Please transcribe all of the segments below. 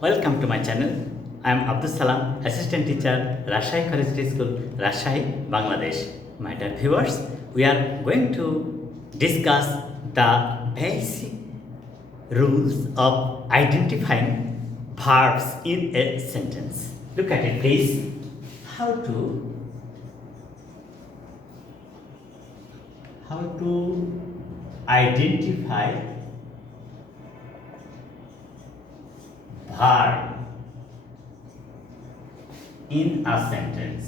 Welcome to my channel. I am Abdus Salam, Assistant Teacher, Rajshahi Collegiate School, Rajshahi, Bangladesh. My dear viewers, we are going to discuss the basic rules of identifying verbs in a sentence. Look at it, please. How to identify verb in a sentence.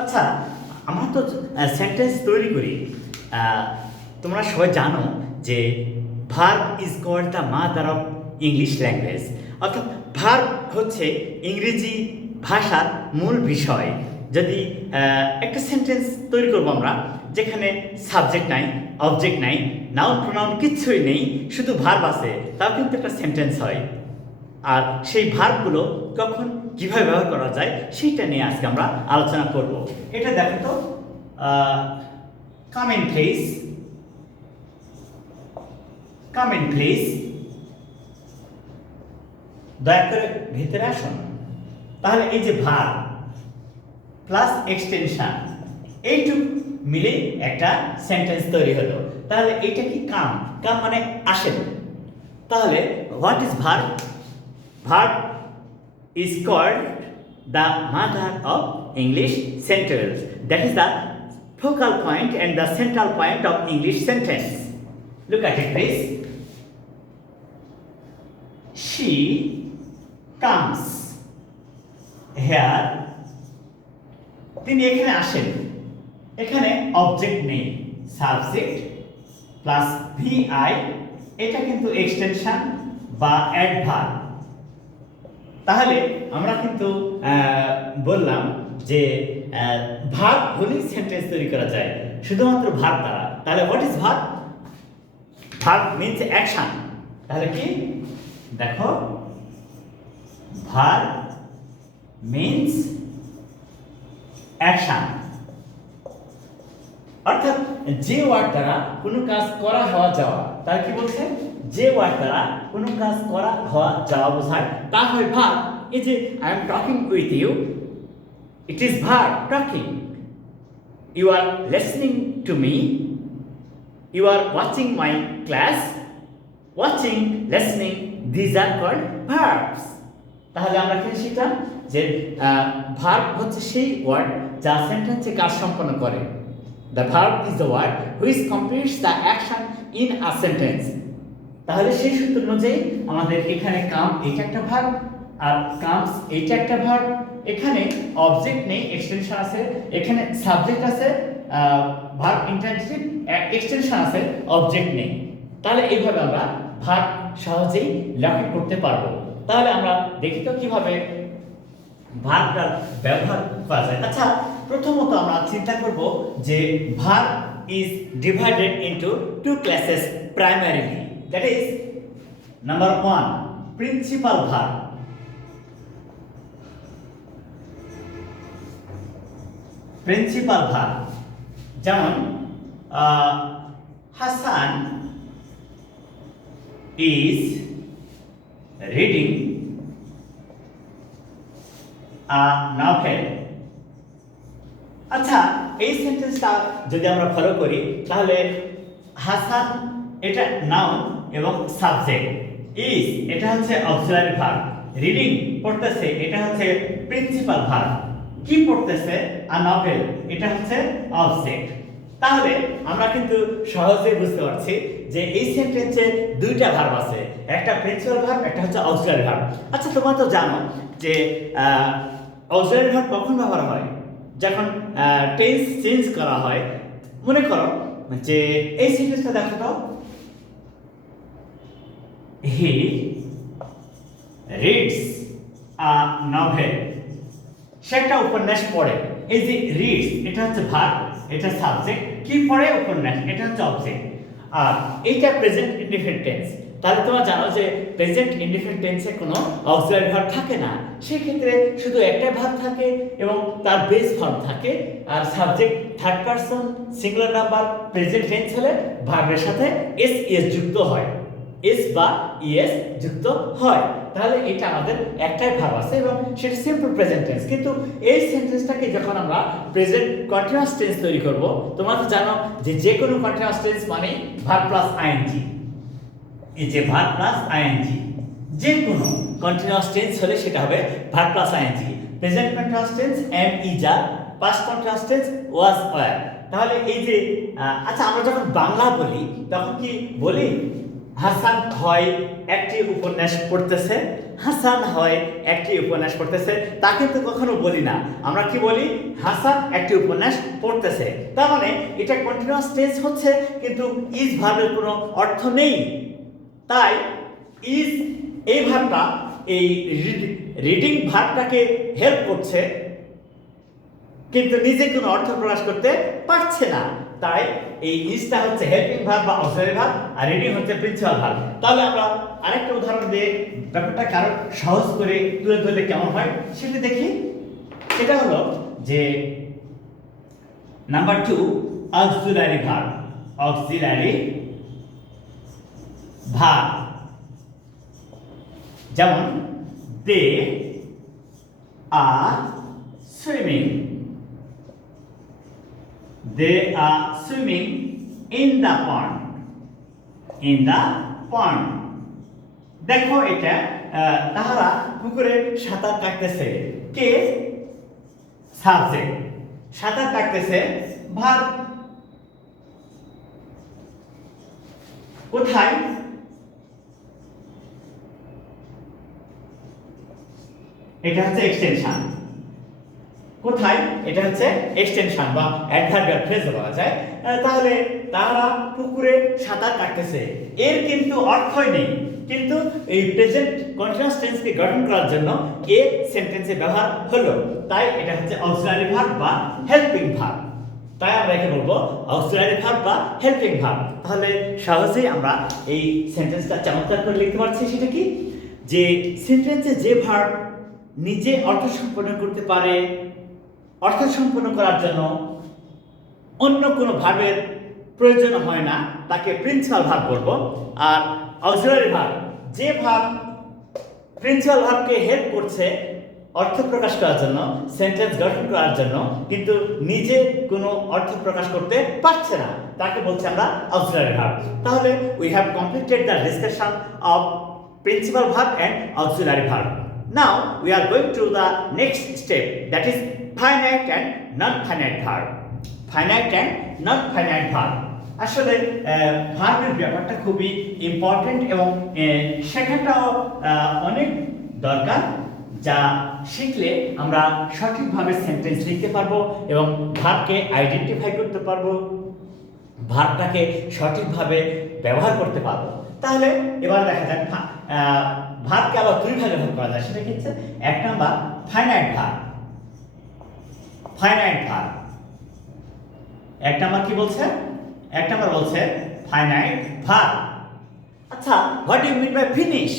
আচ্ছা, আমরা তো sentence তৈরি করি। তোমরা সবাই জানো যে verb is called the mother of English language, অর্থাৎ ভার্ব হচ্ছে ইংরেজি ভাষার মূল বিষয়। যদি একটা সেন্টেন্স তৈরি করবো আমরা, যেখানে সাবজেক্ট নাই, অবজেক্ট নাই, নাউন প্রোনাউন কিচ্ছুই নেই, শুধু ভার্ব আছে, তাও কিন্তু একটা সেন্টেন্স হয়। আর সেই ভার্বগুলো কখন কিভাবে ব্যবহার করা যায় সেইটা নিয়ে আজকে আমরা আলোচনা করব। এটা দেখো তো, come in please, come in please, দয়া করে ভেতরে আসুন। তাহলে এই যে ভার্ব প্লাস এক্সটেনশন, এইটুক মিলে একটা সেন্টেন্স তৈরি হলো। তাহলে এইটা কি কাম, কাম মানে আসেন। তাহলে what is verb? Verb is called the mother of English sentence. That is the focal point and the central point of English sentence. Look at it, please. She comes here. তিনি এখানে আসেন। এখানে অবজেক্ট নেই, subject plus VI, এটা কিন্তু extension বা adverb. তাহলে আমরা কিন্তু বললাম যে ভার্ব হলেই সেন্টেন্স তৈরি করা যায়, শুধুমাত্র ভার্ব দ্বারা। তাহলে what is verb? Verb means action. তাহলে কি দেখো, ভার্ব মিন্স অ্যাকশন, অর্থাৎ যে ওয়ার্ড দ্বারা কোনো কাজ করা হওয়া যাওয়া। তার কি বলছে? যে ওয়ার্ড দ্বারা কোনো কাজ করা হওয়া যাওয়া বোঝায় তা হয় ভার্ব। এই যে I am talking with you, it is verb talking. You are listening to me, you are watching my class, watching, listening, these are called verbs. তাহলে আমরা কি শিখলাম যে ভার্ব হচ্ছে সেই ওয়ার্ড যা সেন্টেন্সে কাজ সম্পন্ন করে। The verb is the word which completes the action in a sentence. তাহলে সেই সূত্র অনুযায়ী আমাদের এখানে কাম এটা একটা ভার্ব, আর কামস এটা একটা ভার্ব। এখানে অবজেক্ট নেই, এক্সটেনশন আছে। এখানে সাবজেক্ট আছে, ভার্ব ইন্টারজেক্টিভ, এক্সটেনশন আছে, অবজেক্ট নেই। তাহলে এইভাবে আমরা ভার্ব সহজেই লেখা করতে পারবো। তাহলে আমরা দেখি তো কিভাবে ভার্বটার ব্যবহার করা যায়। আচ্ছা, প্রথমত আমরা চিন্তা করব যে verb is divided into two classes primarily. That is number 1, principal verb. Principal verb যেমন Hasan is reading a novel. আচ্ছা, এই সেন্টেন্সটা যদি আমরা ফলো করি, তাহলে হাসান এটা নাউন এবং সাবজেক্ট, ইজ এটা হচ্ছে অক্সিলারি ভার্ব, রিডিং পড়তেছে এটা হচ্ছে প্রিন্সিপাল ভার্ব, কি পড়তেছে আ নভেল এটা হচ্ছে অবজেক্ট। তাহলে আমরা কিন্তু সহজেই বুঝতে পারছি যে এই সেন্টেন্সে দুইটা ভার্ব আছে, একটা প্রিন্সিপাল ভার্ব, একটা হচ্ছে অক্সিলারি ভার্ব। আচ্ছা, তোমরা তো জানো যে অক্সিলারি ভার্ব কখন ব্যবহার হয়? যখন টেন্স চেঞ্জ করা হয়। মনে করো যে এই সেন্টেন্সটা দেখো তো, হি রিডস আ নভেল, সে একটা উপন্যাস পড়ে। এই যে রিডস এটা হচ্ছে ভার্ব, এটা সাবজেক্ট, কি পড়ে? উপন্যাস, এটা হচ্ছে অবজেক্ট। আর এইটা প্রেজেন্ট ইনডিফিনিট টেন্স। তাহলে তোমরা জানো যে প্রেজেন্ট ইনডিফিনিট টেন্সে কোনো অক্সিলারি ভার্ব থাকে না, সেই ক্ষেত্রে শুধু একটাই ভার্ব থাকে এবং তার বেস ফর্ম থাকে। আর subject third person singular number present tense হলে ভার্বের সাথে এস ইএস যুক্ত হয়, এস বা ইএস যুক্ত হয়। তাহলে এটা আমাদের একটাই ভার্ব আছে এবং সেটা সিম্পল প্রেজেন্ট টেন্স। কিন্তু এই সেন্টেন্সটাকে যখন আমরা প্রেজেন্ট কন্টিনিউয়াস টেন্স তৈরি করব, তোমরা তো জানো যে কোনো কন্টিনিউয়াস টেন্স মানে ভার্ব প্লাস আইএনজি। এই যে ভার্ব প্লাস আইএনজি, যে কোনো কন্টিনিউয়াস টেন্স হলে সেটা হবে verb plus ING. Present continuous tense am is are, past continuous tense was were. তাহলে এই যে আচ্ছা, আমরা যখন বাংলা বলি তখন কি বলি হাসান হয় একটি উপন্যাস পড়তেছে, হাসান হয় একটি উপন্যাস পড়তেছে, তা কিন্তু কখনো বলি না। আমরা কি বলি হাসান একটি উপন্যাস পড়তেছে। তার মানে এটা কন্টিনিউয়াস টেন্স হচ্ছে কিন্তু ইজ ভার্বের কোনো অর্থ নেই। তাই ইজ এই ভার্বটা এই রিডিং ভার্বটাকে হেল্প করছে কিন্তু নিজে কোনো অর্থ প্রকাশ করতে পারছে না। তাই এই ইজটা হচ্ছে হেল্পিং ভার্ব বা অক্সিলারি ভার্ব আর রিডিং হচ্ছে প্রিন্সিপাল ভার্ব। তাহলে আমরা আরেকটা উদাহরণ দিয়ে ব্যাপারটা কারো সহজ করে তুলে ধরলে কেমন হয় সেটা দেখি। সেটা হলো যে number 2 auxiliary verb. Auxiliary verb যেমন দে আর swimming, they are swimming in the pond, in the pond। দেখো এটা তাহারা পুকুরে সাঁতার কাটতেছে, কে সাবজেক্ট, সাঁতার কাটতেছে ভার্ব। কোথায় এটা হচ্ছে এক্সটেনশন, কোথায় এটা হচ্ছে এক্সটেনশন বা অ্যাডভার্বিয়াল ফ্রেজ বলা যায়। তাহলে তারা পুকুরে সাঁতার কাটতেছে, এর কিন্তু অর্থই নেই, কিন্তু এই প্রেজেন্ট কন্টিনিউয়াস টেন্সকে গঠন করার জন্য এ সেন্টেন্সে ব্যবহার হলো। তাই এটা হচ্ছে অক্সিলারি ভার্ব বা হেল্পিং ভার্ব। তাই আমরা একে বলবো অক্সিলারি ভার্ব বা হেল্পিং ভার্ব। তাহলে সহজেই আমরা এই সেন্টেন্সটা চমৎকার করে লিখতে পারছি। সেটা কি যে সেন্টেন্সে যে ভার্ব নিজে অর্থ সম্পন্ন করতে পারে, অর্থ সম্পন্ন করার জন্য অন্য কোনো ভার্বের প্রয়োজন হয় না, তাকে প্রিন্সিপাল ভার্ব বলবো। আর অক্সিলারি ভার্ব যে ভার্ব প্রিন্সিপাল ভার্বকে হেল্প করছে অর্থ প্রকাশ করার জন্য, সেন্টেন্স গঠন করার জন্য, কিন্তু নিজে কোনো অর্থ প্রকাশ করতে পারছে না, তাকে বলছি আমরা অক্সিলারি ভার্ব। তাহলে we have completed the discussion of principal verb and auxiliary verb. Now we are going to the next step, that is finite and non-finite verb. Finite and non-finite verb. আসলে ভার্বের ব্যাপারটা খুবই important এবং শেখাটাও অনেক দরকার, যা শিখলে আমরা সঠিকভাবে সেন্টেন্স লিখতে পারবো এবং ভার্বকে আইডেন্টিফাই করতে পারবো, ভার্বটাকে সঠিকভাবে ব্যবহার করতে পারবো। তাহলে এবার দেখা যাক ভার্বকে আবার দুই ভাগে ভাগ করা যায়। সেটা কি হচ্ছে এক number finite verb. Finite verb এক নাম্বার কি বলছে, এক নাম্বার বলছে ফাইনাইট ভার্ব। আচ্ছা, what do you mean by finish?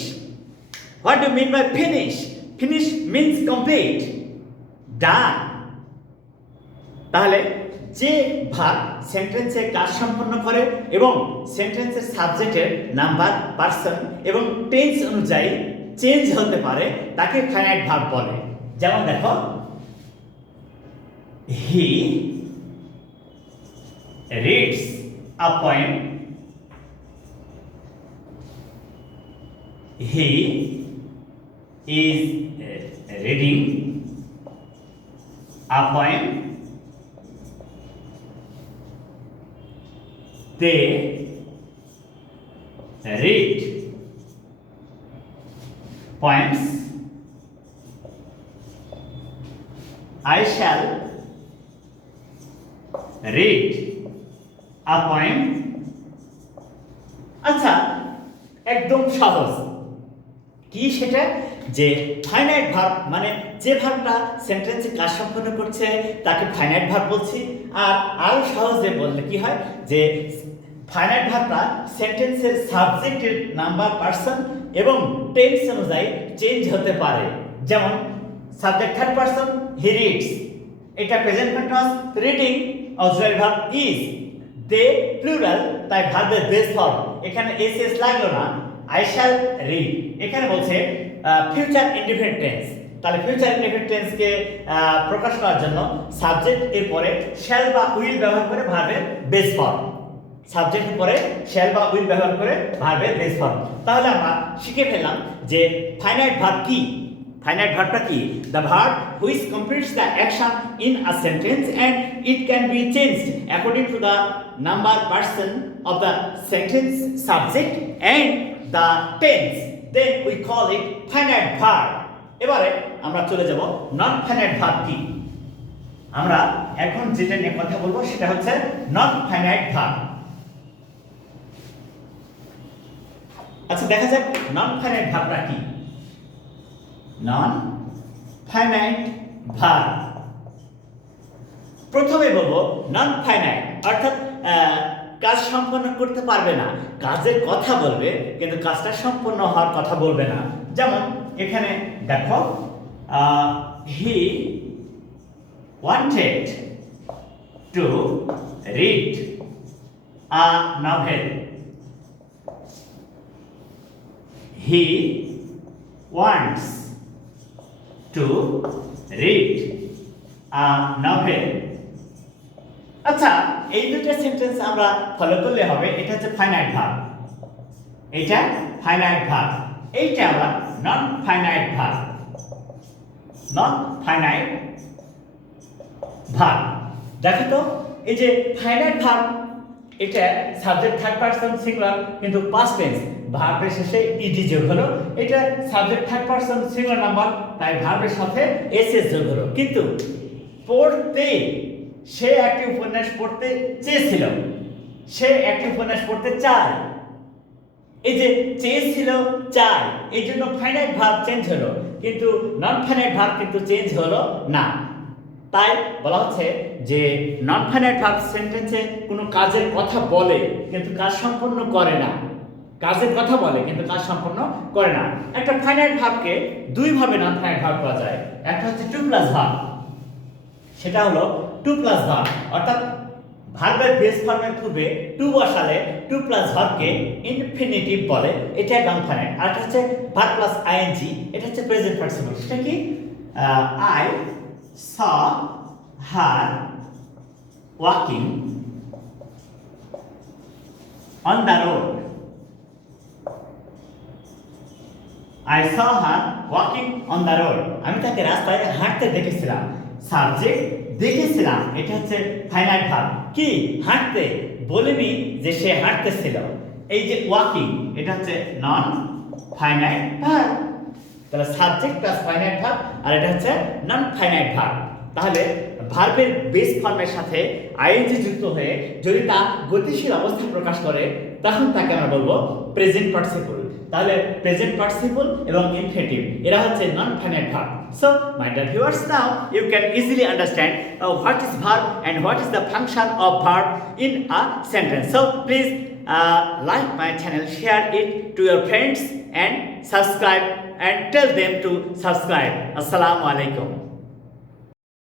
What do you mean by finish? Finish means complete, done. তাহলে যে ভার্ব সেন্টেন্সে কাজ সম্পন্ন করে এবং সেন্টেন্সের সাবজেক্টের নাম্বার, পারসন এবং টেন্স অনুযায়ী চেঞ্জ হতে পারে, তাকে ফাইনাইট ভার্ব বলে। যেমন দেখো, he reads a poem, he is reading a poem, they read poems, I shall read a poem। আচ্ছা, একদম সহজ। কি সেটা যে ফাইনাইট ভার্ব মানে যে ভার্বটা সেন্টেন্সে কাজ সম্পন্ন করছে তাকে ফাইনাইট ভার্ব বলছি। আর আরো সহজে বললে কি হয় যে ফাইনাইট ভার্বটা সেন্টেন্সের সাবজেক্টের নাম্বার, পারসন এবং টেন্স অনুযায়ী চেঞ্জ হতে পারে। যেমন subject third person he reads, এটা present continuous reading, auxiliary verb is, they plural তাই ভার্বের বেস ফর্ম, এখানে এস এস লাগলো না, আই শ্যাল রিড। এখানে বলছে ফিউচার ইনডিফিনিট টেন্স, তাহলে ফিউচার ইনডিফিনিট টেন্সকে প্রকাশ করার জন্য সাবজেক্ট এর পরে শ্যাল বা উইল ব্যবহার করে ভার্বের বেস ফর্ম, সাবজেক্টের পরে শ্যাল বা উইল ব্যবহার করে ভার্বের বেস ফর্ম। তাহলে আমরা শিখে ফেললাম যে ফাইনাইট ভার্ব কি। ফাইনাইট ভার্বটা কি? The verb which completes the action in a sentence and it can be changed according to the number, person of the sentence, subject and the tense, then we call it finite verb. এবারে আমরা চলে যাব non finite verb কি। আমরা এখন যেটা নিয়ে কথা বলবো সেটা হচ্ছে নন ফাইনাইট ভার্ব। আচ্ছা দেখা যাক নন ফাইনাইট ভার্বটা কি। নন ফাইনাইট ভার্ব, প্রথমে বলবো নন ফাইনাইট অর্থাৎ কাজ সম্পন্ন করতে পারবে না, কাজের কথা বলবে কিন্তু কাজটা সম্পন্ন হওয়ার কথা বলবে না। যেমন এখানে দেখো হি wanted to read a novel. He wants to read a novel. আচ্ছা এই দুটো সেন্টেন্স আমরা ফলো করলে হবে। এটা হচ্ছে ফাইনাইট ভার্ব, এটা ফাইনাইট ভার্ব, এইটা আবার non finite verb. Non finite verb দেখো তো, এই যে ফাইনাইট ভার্ব এটা সাবজেক্ট থার্ড পারসন সিঙ্গুলার কিন্তু পাস্ট টেন্স, ভার্বের শেষে ইডি যোগ হলো, এটা subject third person singular number তাই ভার্বের সাথে এস এস যোগ হলো। কিন্তু পড়তে, সে একটি উপন্যাস পড়তে চেয়েছিল, সে একটি উপন্যাস পড়তে চায়, এই যে চেয়েছিল চায়, এই জন্য ফাইনাইট ভার্ব চেঞ্জ হলো, কিন্তু নন ফাইনাইট ভার্ব কিন্তু চেঞ্জ হলো না। তাই বলা হচ্ছে যে নন ফাইনাইট ভার্ব সেন্টেন্সে কোনো কাজের কথা বলে কিন্তু কাজ সম্পন্ন করে না, কাজের কথা বলে কিন্তু কাজ সম্পন্ন করে না। একটা ফাইনাইট ভার্বকে দুই ভাবে নন ফাইনাইট ভার্ব করা যায়। একটা হচ্ছে টু প্লাস ভার্ব, সেটা হলো টু প্লাস ভার্ব, অর্থাৎ ভার্বের বেস ফর্মের পূর্বে টু বসালে টু প্লাস ভার্বকে ইনফিনিটিভ বলে, এটা নন ফাইনাইট। আর একটা হচ্ছে ভার্ব প্লাস আইএনজি, এটা হচ্ছে প্রেজেন্ট পার্টিসিপল। সেটা কি? I saw her walking on the road. I saw her walking on the road. আমি তাকে রাস্তায় হাঁটতে দেখেছিলাম। সাবজেক্ট দেখেছিলাম, এটা হচ্ছে ফাইনাইট ভার্ব। কি হাঁটতে, বলিনি যে সে হাঁটতেছিল। এই যে ওয়াকিং, এটা হচ্ছে নন ফাইনাইট ভার্ব। তাহলে সাবজেক্ট প্লাস ফাইনাইট ভার্ব আর এটা হচ্ছে নন ফাইনাইট ভার্ব। তাহলে ভার্বের বেস ফর্মের সাথে আইএনজি যুক্ত হয়ে যদি তা গতিশীল অবস্থা প্রকাশ করে তখন তাকে আমরা বলবো প্রেজেন্ট পার্টিসিপল। তাহলে প্রেজেন্ট পার্টিসিপল এবং ইনফিনিটিভ এরা হচ্ছে non finite verb. So my dear viewers, now you can easily understand what is verb and what is the function of verb in a sentence. So please like my channel, share it to your friends and subscribe and tell them to subscribe. Assalamu alaikum.